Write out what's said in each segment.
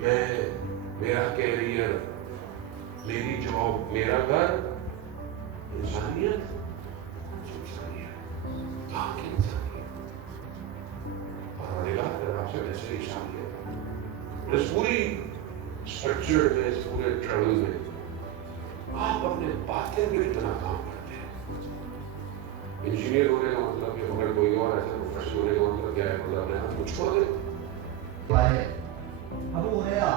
میں میرا کیریئر، میری جاب، میرا گھر، انسانیت کہاں کی انسانیت؟ اور نگاہ کر آپ سے ویسے انسانیت اس پوری اسٹرکچر میں، اس پورے ٹریول میں آپ اپنے باطن میں اتنا کام کرتے ہیں۔ انجینئر ہونے کا مطلب کہ اگر کوئی اور ایسا پروفیشن ہونے کا مطلب کیا ہے؟ مطلب اپنے آپ کو چھوڑ دیں۔ ابو ہریرہ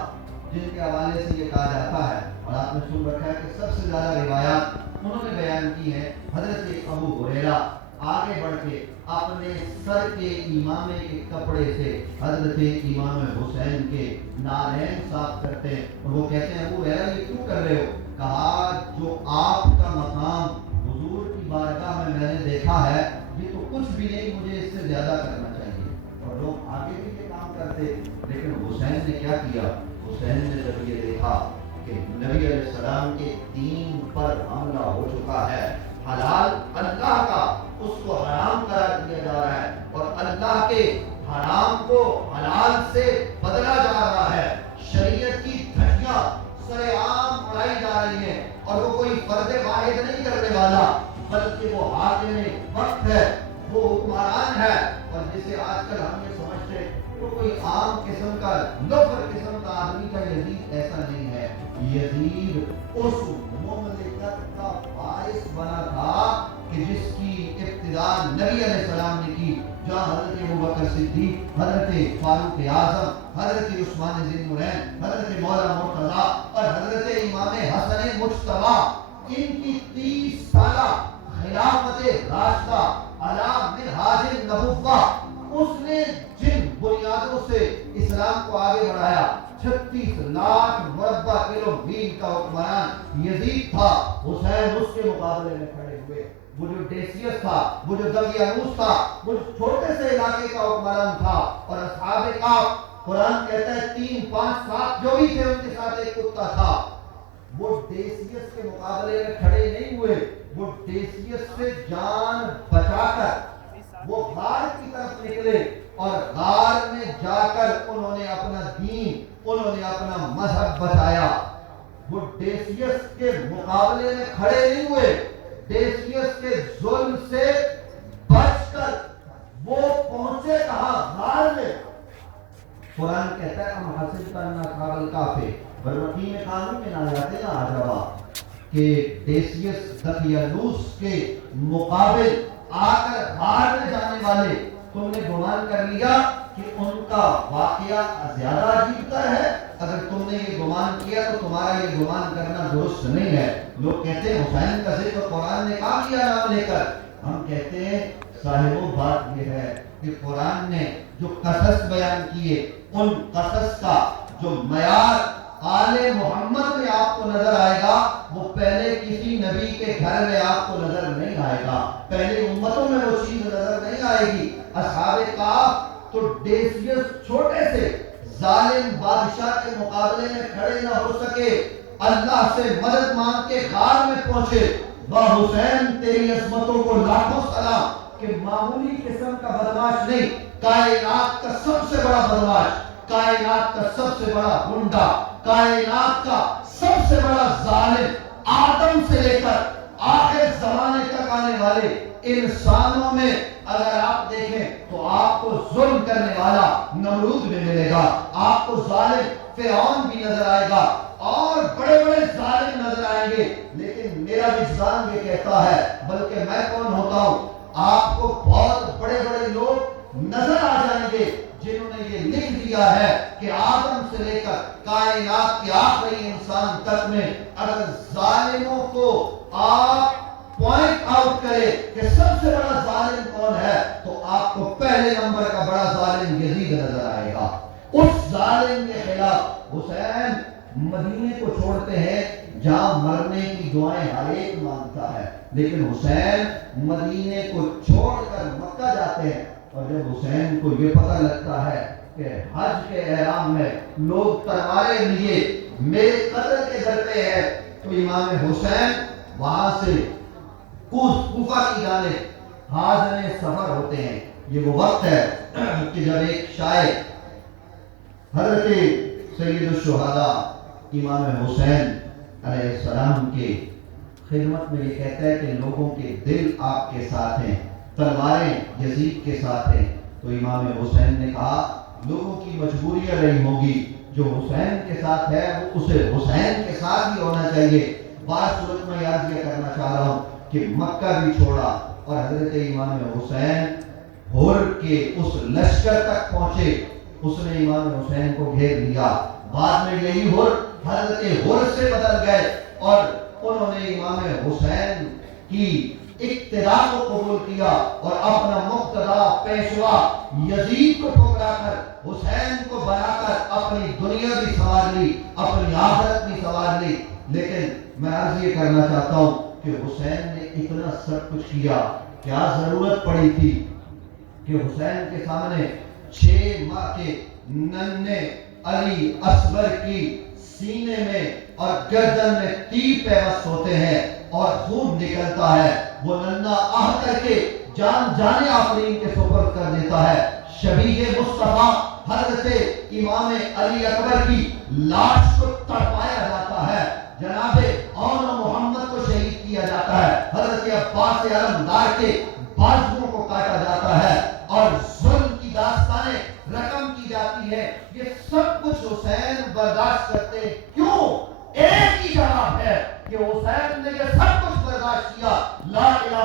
جن کے حوالے سے یہ کہا جاتا ہے اور آپ نے سن رکھا ہے کہ سب سے زیادہ روایات انہوں نے بیان کی ہیں، حضرت ابو ہریرہ آگے بڑھ کے اپنے سر کے امامے کے کپڑے سے حضرت امام حسین کے نالین صاف کرتے ہیں، اور وہ کہتے ہیں ابو ہریرہ یہ کیوں کر رہے ہو؟ کہا جو آپ کا مقام حضور کی بارگاہ میں نے دیکھا ہے یہ تو کچھ بھی نہیں، مجھے اس سے زیادہ کرنا چاہیے۔ اور لوگ آگے بھی یہ کام کرتے، لیکن حسین نے کیا کیا؟ حسین نے جب یہ دیکھا کہ نبی علیہ السلام کے دین پر حملہ ہو چکا ہے، حلال اللہ کا اس کو حرام قرار دیا جا رہا ہے، اور اللہ کے حرام کو حلال سے بدلا جا رہا ہے، شریعت کی دھجیاں سرے عام اڑائی جا رہی ہیں، اور وہ کوئی فرد واحد نہیں کرنے والا بلکہ وہ حاکم وقت ہے، وہ حکمران ہے، اور جسے آج کل ہم یہ سمجھتے وہ کوئی عام قسم کا لوفر قسم کا آدمی کا یزید ایسا نہیں ہے۔ یزید اس مملکت کا باعث بنا تھا کہ جس کی ابتدا نبی علیہ السلام نے کی، جہاں حضرت ابوبکر صدیق، حضرت فاروق اعظم، حضرت عثمان ذی النورین، حضرت مولا مرتضیٰ اور حضرت امام حسن مجتبیٰ ان کی 30 سالہ خلافت راشدہ علی منہاج النبوہ، اس نے جن بنیادوں سے اسلام کو آگے بڑھایا، 36 لاکھ مربع کلومیل کا حکمران یزید تھا، حسین اس کے مقابلے میں کھڑے ہوئے۔ وہ جو ڈیسیس تھا، وہ جو دقیانوس تھا، وہ چھوٹے سے علاقے کا حکمران تھا، اور اصحاب کہف، قرآن کہتا ہے 3 5 7 جو بھی تھے ان کے ساتھ ایک کتا تھا، وہ ڈیسیس کے مقابلے میں کھڑے نہیں ہوئے، وہ ڈیسیس سے جان بچا کر وہ غار کی طرف نکلے، اور غار میں جا کر انہوں نے اپنا دین، انہوں نے اپنا مذہب بچایا۔ وہ ڈیسیس کے مقابلے میں کھڑے نہیں ہوئے، ڈیسیس کے ظلم سے بچ کر وہ پہنچے کہاں؟ غار میں۔ قرآن کہتا ہے ہم حسب ان اصحاب الکہف برمکی میں قانون میں نہ جاتے نا عجبا کہ ڈیسیس دقیانوس کے مقابل آ کر غار میں جانے والے تم نے گمان کر لیا کہ ان کا واقعہ زیادہ عجیب تر ہے؟ اگر تم نے یہ گمان کیا تو تمہارا یہ گمان کرنا درست نہیں ہے۔ لوگ کہتے ہیں حسین کا ذکر قرآن نے کہاں کیا نام لے کر؟ ہم کہتے ہیں صاحبوں بات یہ ہے کہ قرآن نے جو قصص بیان کیے، ان قصص کا جو معیار آل محمد میں آپ کو نظر آئے گا وہ پہلے کسی نبی کے گھر میں آپ کو نظر نہیں آئے گا، پہلے امتوں میں وہ چیز نظر نہیں آئے گی۔ اصحاب کہف تو ڈیسیس چھوٹے سے ظالم بادشاہ کے مقابلے میں کھڑے نہ ہو سکے، اللہ سے مدد مانگ کے غار میں پہنچے۔ واہ حسین تیری عظمتوں کو لاکھوں سلام کہ معمولی قسم کا بدماش نہیں، کائنات کا سب سے بڑا بدماش، کائنات کا سب سے بڑا گنڈا، کائنات کا سب سے بڑا ظالم، آدم سے لے کر آخر زمانے تک آنے والے انسانوں میں اگر آپ دیکھیں تو آپ کو ظلم کرنے والا نمرود بھی ملے گا، آپ کو ظالم فرعون بھی نظر آئے گا، اور بڑے بڑے ظالم نظر آئیں گے، لیکن میرا وجدان یہ کہتا ہے، بلکہ میں کون ہوتا ہوں، آپ کو بہت بڑے بڑے لوگ نظر آ جائیں گے جنہوں نے یہ لکھ دیا ہے کہ آدم سے لے کر کائنات کے آخری انسان تک میں اگر ظالموں کو آپ پوائنٹ آؤٹ کرے کہ سب سے بڑا ظالم کون ہے تو آپ کو پہلے نمبر کا بڑا ظالم یزید نظر آئے گا۔ اس ظالم کے خلاف حسین مدینے کو چھوڑتے ہیں جہاں مرنے کی دعائیں ہر ایک مانگتا ہے، لیکن حسین مدینے کو چھوڑ کر مکہ جاتے ہیں، اور جب حسین کو یہ پتہ لگتا ہے کہ حج کے احرام میں لوگ تلواریں لیے میرے قتل کے در پہ ہے، تو امام حسین وہاں سے کوفہ کی جانب حاضر سفر ہوتے ہیں۔ یہ وہ وقت ہے کہ جب ایک شاعر حضرت سید الشہداء امام حسین علیہ السلام کے خدمت میں یہ کہتا ہے کہ لوگوں کے دل آپ کے ساتھ ہیں، تلواریں یزید کے ساتھ ہیں. تو امام حسین نے کہا لوگوں کی مجبوریاں رہی ہوگی، جو حسین کے ساتھ ہے وہ اسے حسین کے ساتھ ہی ہونا چاہیے. بات صورت میں یاد یہ کرنا چاہ رہا ہوں کہ مکہ بھی چھوڑا اور حضرت امام حسین ہور کے اس لشکر تک پہنچے. اس نے امام حسین کو گھیر لیا. بعد میں یہی ہور حضرت ہور سے بدل گئے اور انہوں نے امام حسین کی اقتدا کو قبول کیا اور اپنا مقتدا پیشوا یزید کو ٹھکرا کر حسین کو بنا کر اپنی دنیا بھی سنوار لی، اپنی آخرت بھی سنوار لی. لیکن میں عرض یہ کرنا چاہتا ہوں کہ حسین نے اتنا سب کچھ کیا، کیا ضرورت پڑی تھی کہ حسین کے سامنے 6 ماہ کے ننھے علی اصغر کی سینے میں اور گردن میں تیر پیوست ہوتے ہیں اور خون نکلتا ہے، وہ ننھا آہ کر کے جان جانے آفرین کے سپرد کر دیتا ہے. شبیہ مصطفیٰ حضرت امام علی اکبر کی لاش کو تڑپایا جاتا ہے، جناب اون محمد کو شہید کیا جاتا ہے، حضرت عباس علمدار کے بازوؤں کو کاٹا جاتا ہے اور ظلم کی داستانیں رقم کی جاتی ہے. یہ سب کچھ حسین برداشت کرتے ہیں. کیوں؟ ایک ہی جواب ہے کہ حسین نے یہ سب کچھ برداشت کیا لا الہ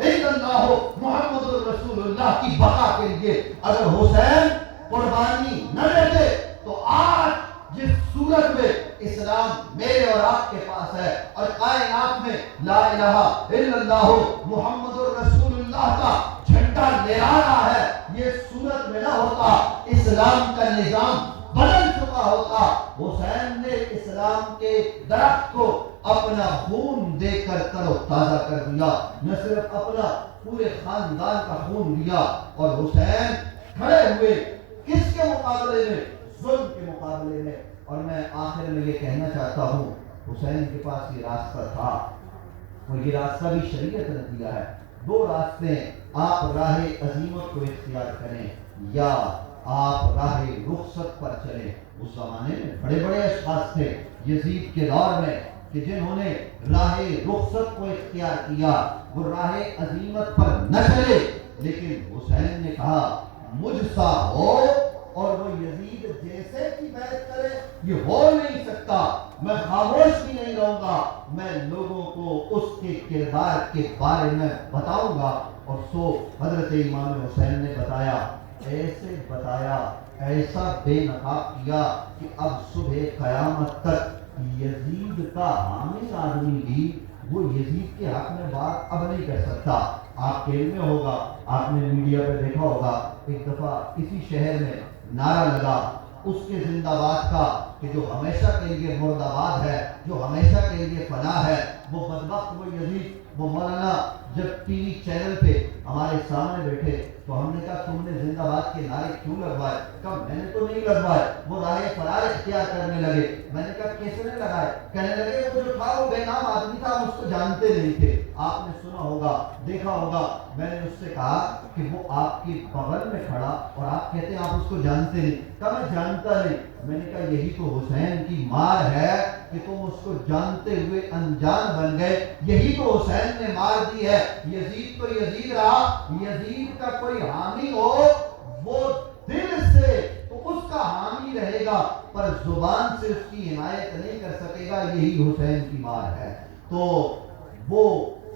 الا اللہ محمد رسول اللہ کی بقا کے لیے. اگر حسین قربانی نہ دیتے تو آج جس صورت میں اسلام میرے اور آپ کے پاس ہے اور کائنات میں لا الہ الا اللہ محمد رسول اللہ کا جھنڈا لہرا رہا ہے، یہ صورت میں نہ ہوتا. اسلام کا نظام بدل چکا ہوتا. حسین نے اسلام کے درخت کو اپنا خون دے کر تر و تازہ کر دیا، نہ صرف اپنا پورے خاندان کا خون دیا. اور حسین کھڑے ہوئے کس کے مقابلے میں؟ ظلم کے مقابلے میں. اور میں آخر میں یہ کہنا چاہتا ہوں حسین کے پاس یہ راستہ تھا اور یہ راستہ بھی شریعت نے دیا ہے. 2 راستے ہیں، آپ راہ عزیمت کو اختیار کریں یا آپ راہ رخصت پر چلیں. اس زمانے میں بڑے بڑے اشخاص تھے یزید کے دور میں کہ جنہوں نے راہ رخصت کو اختیار کیا، وہ راہ عزیمت پر نہ چلے. لیکن حسین نے کہا مجھ سا ہو اور وہ یزید جیسے کی بیعت کرے، یہ ہو نہیں سکتا. میں خاموش بھی نہیں رہوں گا، میں لوگوں کو اس کے کردار کے بارے میں بتاؤں گا. اور سو حضرت امام حسین نے بتایا، ایسے بتایا، ایسا بے نقاب کیا کہ اب صبح قیامت تک یزید کا حامی آدمی بھی وہ یزید کے حق میں بات اب نہیں کر سکتا. آپ کے علم میں ہوگا، آپ نے میڈیا پہ دیکھا ہوگا، ایک دفعہ اسی شہر میں نعرہ لگا اس کے زندہ باد کا کہ جو ہمیشہ کے لیے مرد آباد ہے، جو ہمیشہ کے لیے فنا ہے، وہ بدبخت وہ یزید. وہ مولانا جب ٹی وی چینل پہ ہمارے سامنے بیٹھے تو ہم نے کہا تم نے زندہ باد کے نعرے کیوں لگوائے؟ کہا میں نے تو نہیں لگوائے. وہ راہ فرار اختیار کرنے لگے. میں نے کہا کیسے نے لگائے؟ کہنے لگے وہ جو تھا وہ بے نام آدمی تھا، ہم اس کو جانتے نہیں تھے. آپ نے سنا ہوگا، دیکھا ہوگا. میں نے اس سے کہا کہ وہ آپ کے بغل میں کھڑا اور آپ کہتے ہیں آپ اس کو جانتے نہیں. کہا میں جانتا نہیں. میں نے کہا یہی تو حسین کی مار ہے کہ تم اس کو جانتے ہوئے انجان بن گئے. یہی تو حسین نے مار دی ہے. یزید تو یزید رہا. یزید کا کوئی حامی ہو وہ دل سے تو اس کا حامی رہے گا پر زبان سے اس کی حمایت نہیں کر سکے گا. یہی حسین کی مار ہے. تو وہ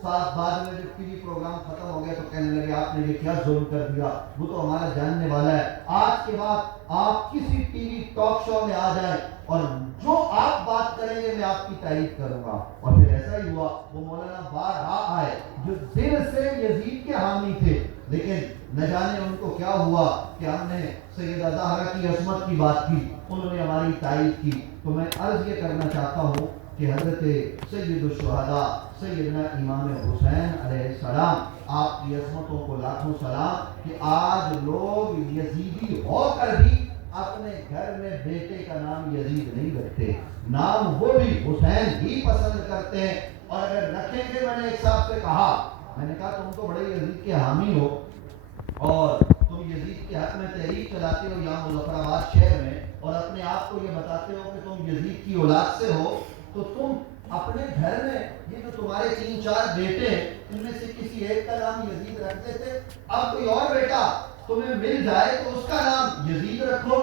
ساتھ بعد میں جب ٹی وی پروگرام ختم ہو گیا تو کہنے لگے آپ نے یہ کیا ظلم کر دیا، وہ تو ہمارا جاننے والا ہے. آج کے بعد آپ کسی ٹی وی ٹاک شو میں آ جائیں اور جو آپ بات کریں گے میں آپ کی تعریف کروں گا. اور پھر ایسا ہی ہوا. وہ مولانا بارہا آئے جو دل سے یزید کے حامی تھے، لیکن نہ جانے ان کو کیا ہوا کہ ہم نے سیدہ زہرا کی عصمت کی بات کی، انہوں نے ہماری تعریف کی. تو میں عرض یہ کرنا چاہتا ہوں کہ حضرت سید الشہداء سیدنا امام حسین علیہ السلام آپ کی عظمتوں کو لاکھوں سلام کہ آج لوگ یزیدی ہو کر بھی اپنے گھر میں بیٹے کا نام یزید نہیں رکھتے، نام وہ بھی حسین ہی پسند کرتے ہیں. اور اگر رکھیں گے، میں نے ایک صاحب سے کہا، میں نے کہا تم تو بڑے یزید کے حامی ہو اور تم یزید کے حق میں تحریک چلاتے ہو یہاں مظفر آباد شہر میں، اور اپنے آپ کو یہ بتاتے ہو کہ تم یزید کی اولاد سے ہو، تو تم اپنے گھر میں یہ جو تمہارے 3-4 بیٹے ہیں ان میں سے کسی ایک کا نام یزید رکھتے تھے، اب کوئی اور بیٹا تمہیں مل جائے تو اس کا نام یزید رکھو۔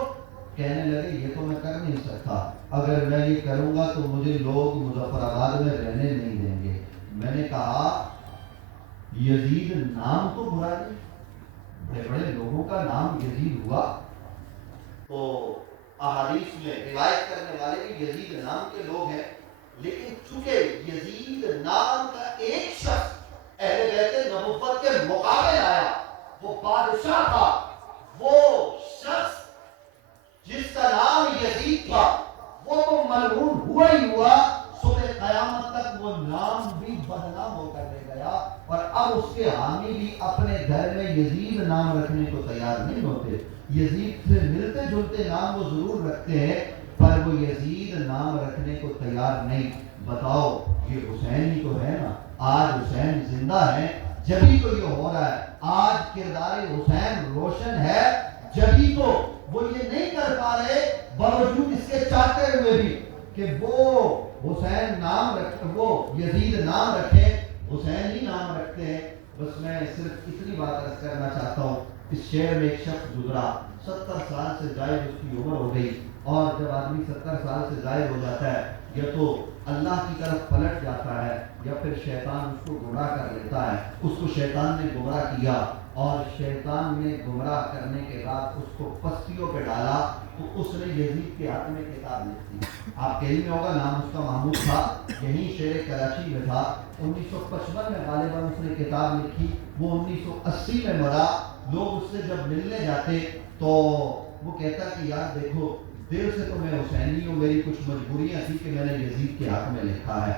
کہنے لگے یہ تو میں کر نہیں سکتا، اگر میں یہ کروں گا تو مجھے لوگ مظفر آباد میں رہنے نہیں دیں گے۔ میں نے کہا یزید نام تو برا نہیں، بڑے بڑے لوگوں کا نام یزید ہوا، تو احادیث میں روایت کرنے والے بھی یزید نام کے لوگ ہیں، لیکن چونکہ یزید نام کا ایک شخص اہل بیت نبوت کے مقابل آیا، وہ بادشاہ تھا، وہ شخص جس کا نام یزید تھا وہ تو ملعون ہوا ہی ہوا، صبح قیامت تک وہ نام بھی بدنام ہو کر رہ گیا، اور اب اس کے حامی بھی اپنے گھر میں یزید نام رکھنے کو تیار نہیں ہوتے۔ یزید سے ملتے جلتے نام وہ ضرور رکھتے ہیں پر وہ یزید نام رکھنے کو تیار نہیں۔ بتاؤ یہ حسین ہی تو ہے نا، آج حسین زندہ ہے جبھی تو یہ ہو رہا ہے، آج کردار حسین روشن ہے جبھی تو وہ یہ نہیں کر پا رہے باوجود اس کے چاہتے ہوئے بھی کہ وہ حسین نام رکھے، وہ یزید نام رکھے، حسین ہی نام رکھتے ہیں۔ بس میں صرف اتنی بات عرض کرنا چاہتا ہوں، اس شہر میں ایک شخص گزرا، 70 سال سے زائد اس کی عمر ہو گئی، اور جب آدمی 70 سال سے زائد ہو جاتا ہے یا تو اللہ کی طرف پلٹ جاتا ہے یا پھر شیطان اس کو گمراہ کر لیتا ہے۔ اس کو شیطان نے گمراہ کیا، اور شیطان نے گمراہ کرنے کے بعد اس کو پستیوں پہ ڈالا، تو اس نے یزید کے ہاتھ میں کتاب لکھ دی۔ آپ کے علم میں ہوگا نام اس کا محمود تھا، یہیں شہر کراچی میں تھا۔ 1955 میں غالباً اس نے کتاب لکھی، وہ 1980 میں مرا۔ لوگ اس سے جب ملنے جاتے تو وہ کہتا کہ یار دیکھو دل سے تو میں حسینی ہوں، میری کچھ مجبوریاں تھی کہ میں نے یزید کے حق میں لکھا ہے۔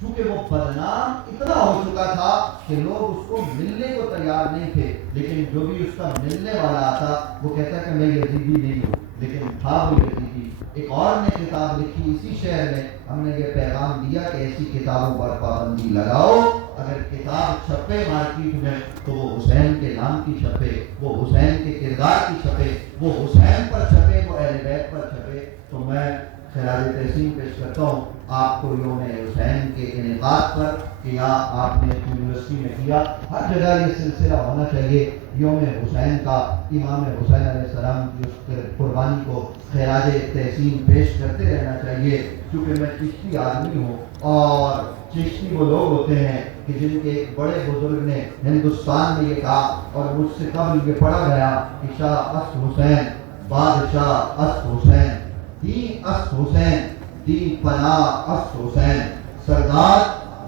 چونکہ وہ بدنام اتنا ہو چکا تھا کہ لوگ اس کو ملنے کو تیار نہیں تھے، لیکن جو بھی اس کا ملنے والا آتا وہ کہتا کہ میں یزیدی نہیں ہوں، لیکن تھا وہ یزیدی۔ ایک اور نے کتاب لکھی اسی شہر میں، ہم نے یہ پیغام دیا کہ ایسی کتابوں پر پابندی لگاؤ، اگر کتاب چھپے مارکیٹ میں تو وہ حسین کے نام کی چھپے، وہ حسین کے کردار کی چھپے، وہ حسین پر چھپے، وہ اہل بیت پر چھپے۔ تو میں خراج تحسین پیش کرتا ہوں آپ کو یوم حسین کے انعقاد پر کہ آپ نے یونیورسٹی میں کیا، ہر جگہ یہ سلسلہ ہونا چاہیے یوم حسین کا، امام حسین علیہ السلام کی اس قربانی کو خراج تحسین پیش کرتے رہنا چاہیے۔ کیونکہ میں چشتی آدمی ہوں، اور چشتی وہ لوگ ہوتے ہیں کہ جن کے ایک بڑے بزرگ نے ہندوستان میں یہ کہا، اور مجھ سے قبل یہ پڑھا گیا کہ شاہ است حسین، بادشاہ است حسین، دین است حسین، دین پناہ است حسین، سردار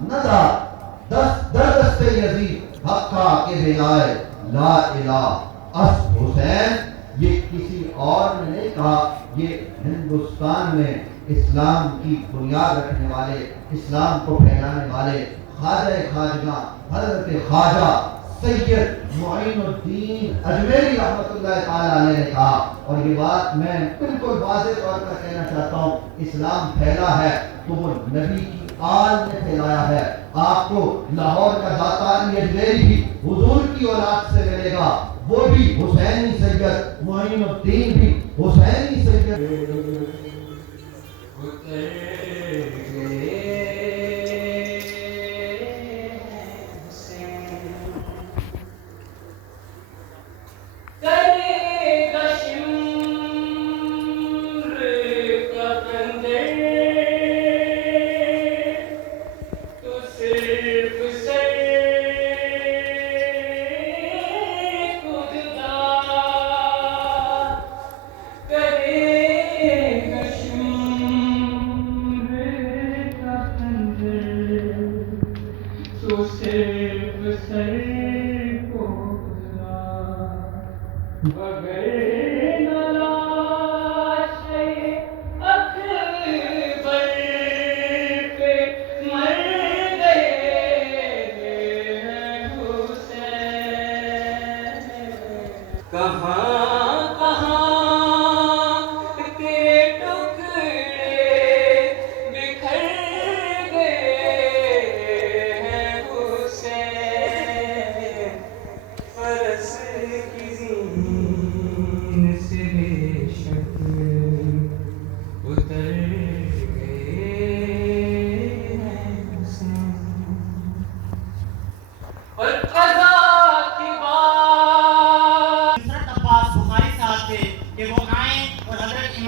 ندار دست در دست یزید حقا کے بلائے لا الہ است حسین۔ یہ کسی اور نے نہیں کہا، یہ ہندوستان میں اسلام کی بنیاد رکھنے والے، اسلام کو پھیلانے والے خواجہ خواجگاں حضرت خواجہ سید معین الدین اجمیری رحمۃ اللہ تعالیٰ علیہ نے کہا، اور یہ بات میں بالکل واضح طور پر کہنا چاہتا ہوں، اسلام پھیلا ہے تو وہ نبی کی آل نے پھیلایا ہے۔ آپ کو لاہور کا داتا علی اجمیری بھی حضور کی اولاد سے ملے گا، وہ بھی حسینی سید، معین الدین بھی حسینی سید۔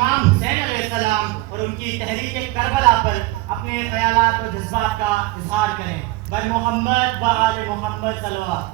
امام حسین علیہ السلام اور ان کی تحریک کربلا پر اپنے خیالات و جذبات کا اظہار کریں. بر محمد و آل محمد صلوات.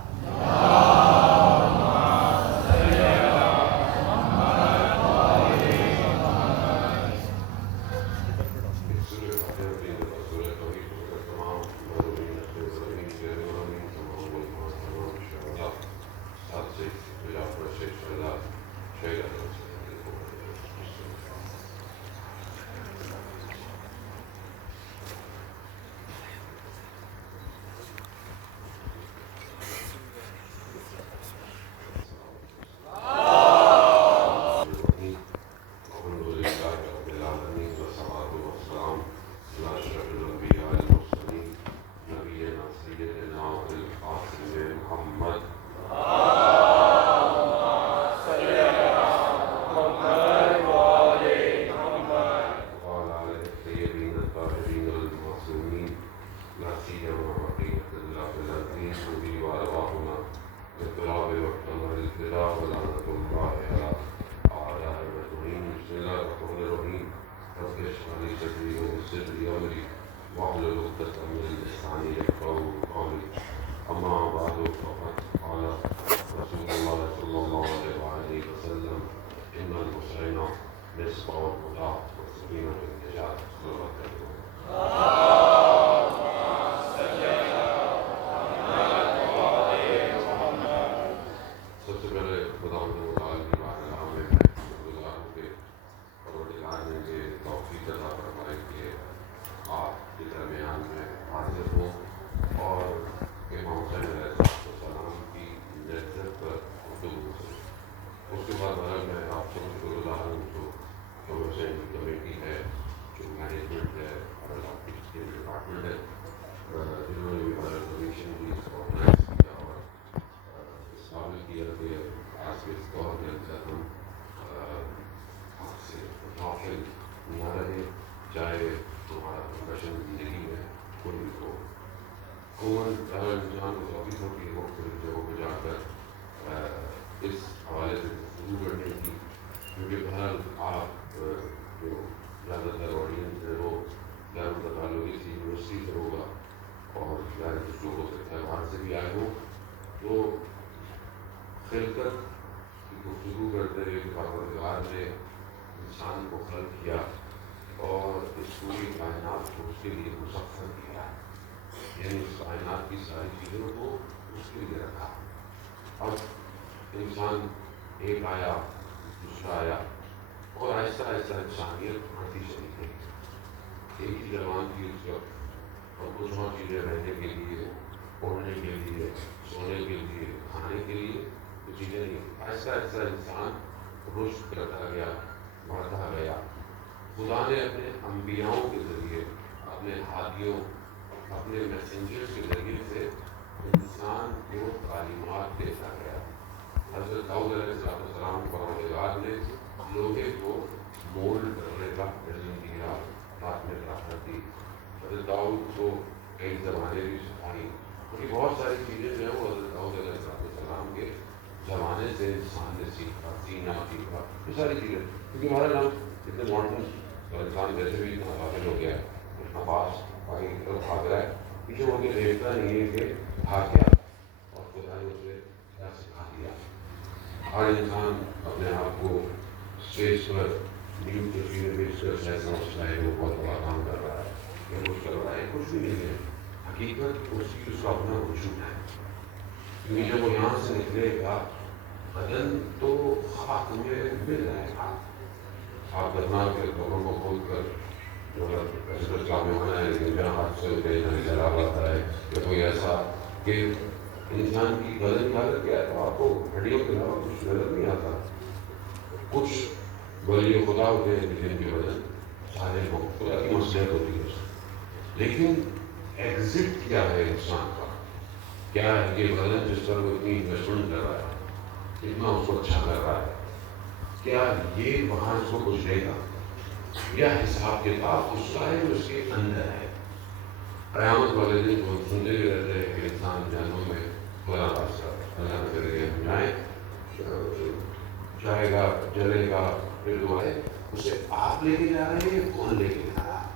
اسے آپ لے کے جا رہے ہیں، کون لے کے جا رہا ہے؟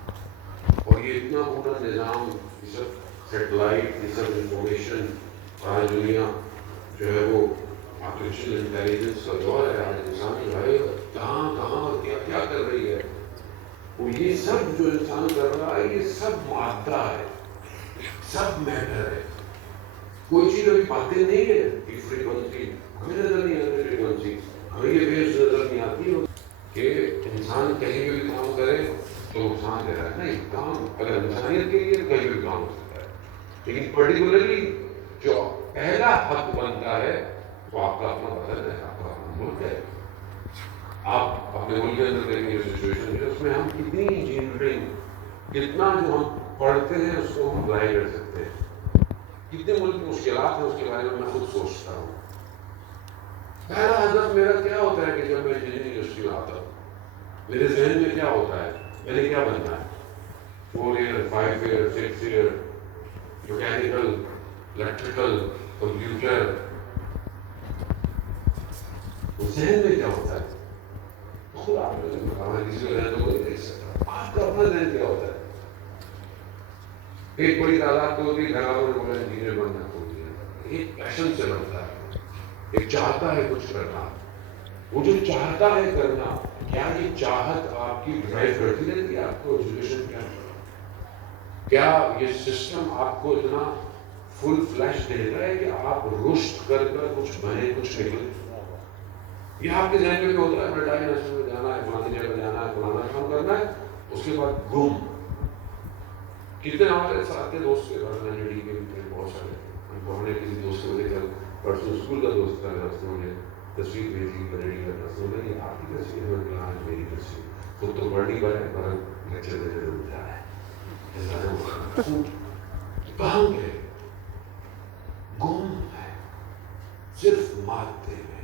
اور یہ اتنا پورا نظام، یہ سب سیٹلائٹ، یہ سب انفارمیشن، آج دنیا جو ہے وہ آرٹیفیشیل انٹیلیجنس کا دور ہے، آج انسان جو ہے کہاں کہاں کیا کیا کر رہی ہے، وہ یہ سب جو انسان کر رہا ہے یہ سب مادہ ہے، سب میٹر ہے، کوئی چیز ابھی باقی نہیں ہے کہ فریکوینسی ہمیں نظر نہیں آتی، فریکوینسی ہمیں یہ ویوز نظر نہیں آتی کہ انسان کہیں بھی کام کرے تو نقصان دے رہا ہے، نہیں، کام اگر انسانیت کے لیے کہیں بھی کام ہو سکتا ہے، لیکن پرٹیکولرلی جو پہلا حق بنتا ہے وہ آپ کا اپنا وطن ہے، آپ کا اپنا ملک ہے۔ آپ اپنے ملک کے اندر دیکھیں جو سچویشن ہے اس میں ہم کتنی انجینئرنگ، کتنا جو ہم پڑھتے ہیں اس کو ہم اپلائی کر سکتے ہیں، کتنے ملک کی مشکلات ہیں اس کے بارے میں خود سوچتا ہوں۔ پہلا ہدف میرا کیا ہوتا ہے کہ جب میں انجینئرنگ یونیورسٹی میں آتا ہوں میرے ذہن میں کیا ہوتا ہے، میں نے کیا بننا ہے، 4 year 5 year 6 year, mechanical, electrical, computer, ذہن میں کیا ہوتا ہے خود آپ نے کسی کا ذہن تو کوئی دیکھ سکتا، آپ کا اپنا ذہن کیا ہوتا ہے۔ ایک بڑی تعداد تو ہوتی ہے گھر والوں نے بولا انجینئر بننا ہوتی ہے، ایک پیشن سے بنتا ہے، ایک چاہتا ہے کچھ کرنا، وہ جو چاہتا ہے کرنا، کیا یہ چاہت آپ کی ڈرائیو کرتی رہتی ہے آپ کو ایجوکیشن کیا یہ سسٹم آپ کو اتنا فل فلیش دیتا ہے کہ آپ رشد کر کر کچھ بنے، کچھ نکلے؟ یہ آپ کے ذہن میں بھی ہوتا ہے بیٹا یونیورسٹی میں جانا ہے، فلانی جگہ جانا ہے، فلانا کام کرنا ہے، اس کے بعد گم۔ کتنے ہمارے ساتھ کے دوست کے بعد میں ڈی کے بھی تھے بہت سارے، ہم نے کسی دوست کو لے کر پرسوں اسکول کا دوست تھا، رستوں نے تصویر بھیجی کریڈی کا، رستوں نے یہ آپ کی تصویر ہے، میں آج میری تصویر، خود تو پڑھ نہیں پائے پر لیکچر دینے ضرور جا رہا ہے، کہاں گئے؟ گم ہے صرف مادے میں۔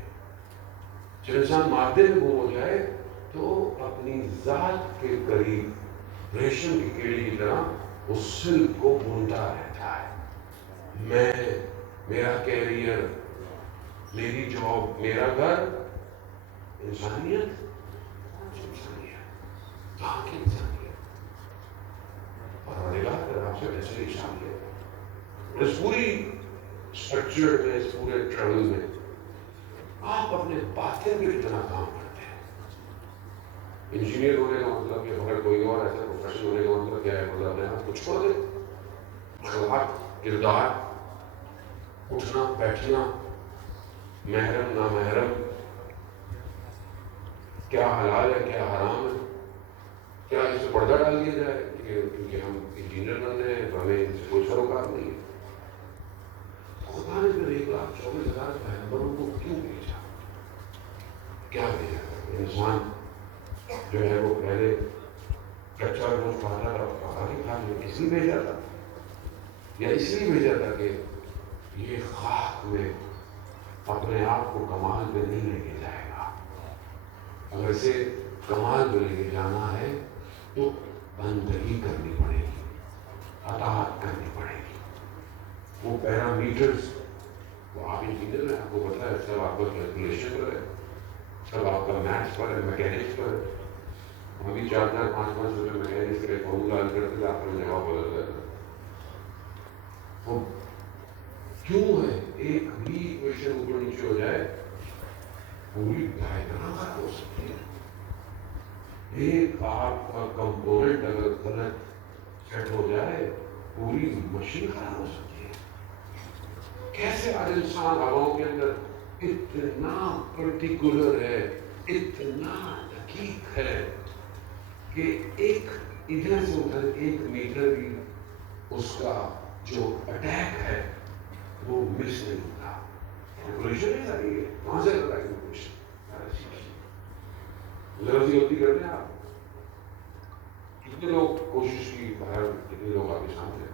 جب انسان مادے میں گم ہو جائے تو اپنی ذات کے قریب ریشم کی کیڑی کی طرح اس سلک کو بنتا رہتا ہے، میں، میرا کیریئر، میری جاب، میرا گھر، انسانیت، کہاں کی انسانیت؟ اور اگر آپ سے ایسے ہی شامل ہے اس پوری اسٹرکچر میں، اس پورے ٹریول میں آپ اپنے باطن میں کتنا کام کرتے ہیں۔ انجینئر ہونے کا مطلب کہ اگر کوئی اور ایسا پروفیشن ہونے کا مطلب کیا ہے، مطلب اپنے آپ کو چھوڑ دے، اخلاق، کردار، اٹھنا بیٹھنا، محرم نامحرم، کیا حلال ہے کیا حرام ہے، کیا اس سے پردہ ڈال دیا جائے کیونکہ ہم انجینئر بن رہے ہیں تو ہمیں ان سے کوئی سروکار نہیں ہے۔ خدا نے پھر 1,24,000 پیغمبروں کو کیوں بھیجا؟ کیا بھیجا؟ انسان جو ہے وہ پہلے کچا گوشت کھاتا تھا، آگے کھا لیا، اس لیے بھیجا تھا یا اس لیے بھیجا تھا کہ یہ خاک میں اپنے آپ کو کمال پہ نہیں لے کے جائے گا، اگر اسے کمال پہ لے کے جانا ہے تو بندگی کرنی پڑے گی، اطاعت کرنی پڑے گی۔ وہ پیرامیٹرز، وہ آپ انجینئر ہیں، آپ کو پتا ہے سب آپ کا کیلکولیشن پر ہے، سب آپ کا میتھس پر ہے، میکینکس پر ہے۔ ہم بھی 4-4 5-5 روپے میکینکس کے فارمولا حل کرتے تھے، آپ کا جواب بدل جاتا ہے۔ وہ کیوں ہے ایک بھی ایکویشن اوپر نیچے ہو جائے پوری ڈائیگرام خراب ہو سکتی ہے، ایک آپ کا کمپوننٹ اگر غلط سیٹ ہو جائے پوری مشین خراب ہو سکتی ہے۔ کیسے آج انسان ہواؤں کے اندر اتنا پرٹیکولر ہے، اتنا دقیق ہے کہ ایک ادھر سے ادھر 1 میٹر بھی اس کا جو اٹیک ہے وہ مس نہیں ہوتا۔ کیلکولیشن ہے ساری ہے، کہاں سے ہوتا ہے کیلکولیشن؟ ذرا سی غلطی کرتے ہیں آپ، کتنے لوگ کوشش کی، باہر کتنے لوگ آپ کے سامنے